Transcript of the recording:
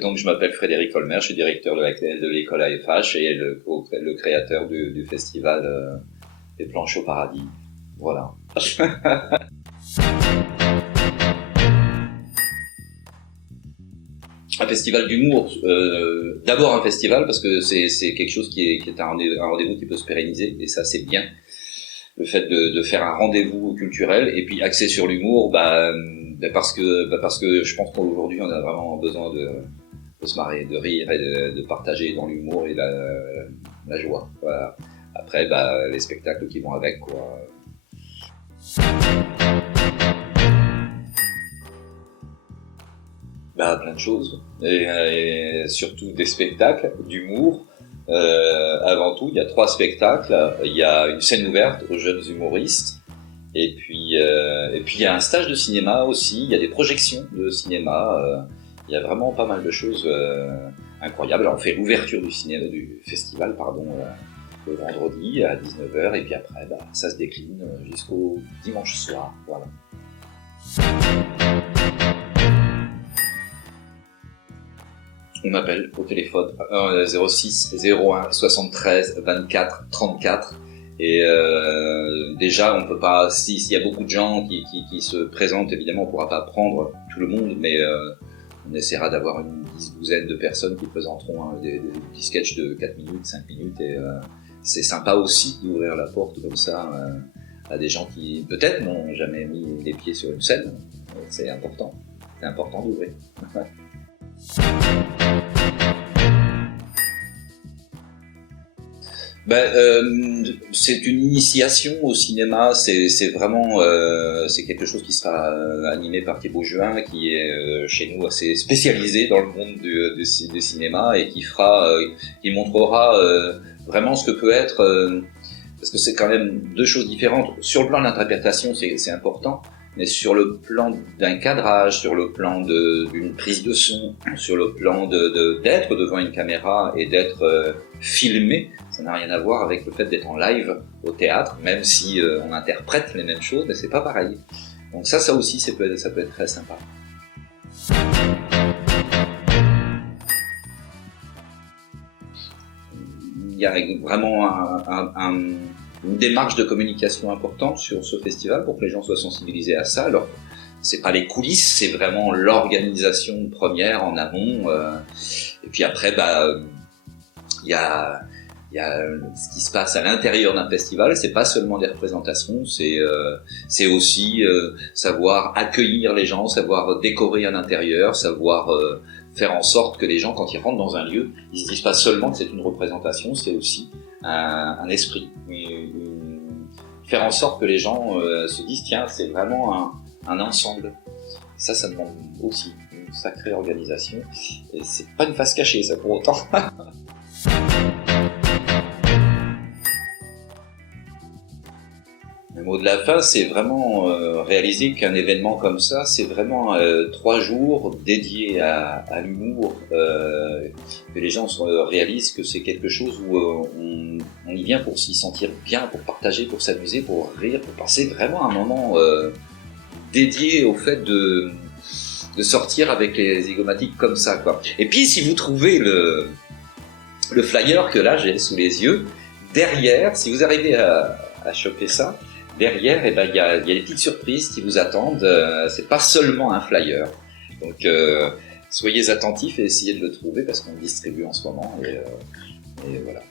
Donc je m'appelle Frédéric Olmer, je suis directeur de l'école AFH et le créateur du festival Les Planches au Paradis. Voilà. Un festival d'humour, d'abord un festival parce que c'est quelque chose qui est un rendez-vous qui peut se pérenniser et ça c'est bien. Le fait de faire un rendez-vous culturel et puis axé sur l'humour, parce que je pense qu'aujourd'hui on a vraiment besoin de se marrer, de rire et de partager dans l'humour et la joie. Voilà. Après, les spectacles qui vont avec, quoi. Plein de choses. Et surtout des spectacles d'humour. Avant tout, il y a 3 spectacles. Il y a une scène ouverte aux jeunes humoristes. Et puis il y a un stage de cinéma aussi. Il y a des projections de cinéma. Il y a vraiment pas mal de choses incroyables. Alors, on fait l'ouverture du festival, le vendredi à 19h. Et puis après, ça se décline jusqu'au dimanche soir. Voilà. On m'appelle au téléphone 06 01 73 24 34 et déjà on peut pas, s'il y a beaucoup de gens qui se présentent, évidemment on pourra pas prendre tout le monde, mais on essaiera d'avoir une douzaine de personnes qui présenteront des petits sketchs de 4 minutes, 5 minutes et c'est sympa aussi d'ouvrir la porte comme ça à des gens qui peut-être n'ont jamais mis les pieds sur une scène. C'est important d'ouvrir. C'est une initiation au cinéma, c'est vraiment c'est quelque chose qui sera animé par Thibaut Juin, qui est chez nous assez spécialisé dans le monde du cinéma et qui montrera vraiment ce que peut être parce que c'est quand même 2 choses différentes. Sur le plan de l'interprétation, c'est important. Mais sur le plan d'un cadrage, sur le plan d'une prise de son, sur le plan d'être devant une caméra et d'être filmé, ça n'a rien à voir avec le fait d'être en live au théâtre, même si on interprète les mêmes choses, mais c'est pas pareil. Donc ça aussi, ça peut être très sympa. Il y a vraiment une démarche de communication importante sur ce festival pour que les gens soient sensibilisés à ça. Alors, c'est pas les coulisses, c'est vraiment l'organisation première en amont. Et puis après, il y a ce qui se passe à l'intérieur d'un festival. C'est pas seulement des représentations, c'est aussi savoir accueillir les gens, savoir décorer un intérieur, savoir faire en sorte que les gens, quand ils rentrent dans un lieu, ils se disent pas seulement que c'est une représentation, c'est aussi un esprit. Faire en sorte que les gens se disent tiens, c'est vraiment un ensemble. Ça demande aussi une sacrée organisation. Et c'est pas une face cachée, ça, pour autant. Le mot de la fin, c'est vraiment réaliser qu'un événement comme ça, c'est vraiment 3 jours dédiés à l'humour, que les gens réalisent que c'est quelque chose où on y vient pour s'y sentir bien, pour partager, pour s'amuser, pour rire, pour passer vraiment un moment dédié au fait de sortir avec les zygomatiques comme ça, quoi. Et puis si vous trouvez le flyer que là j'ai sous les yeux, derrière, si vous arrivez à choper ça, derrière, il y a des petites surprises qui vous attendent. C'est pas seulement un flyer. Donc, soyez attentifs et essayez de le trouver parce qu'on le distribue en ce moment. Et voilà.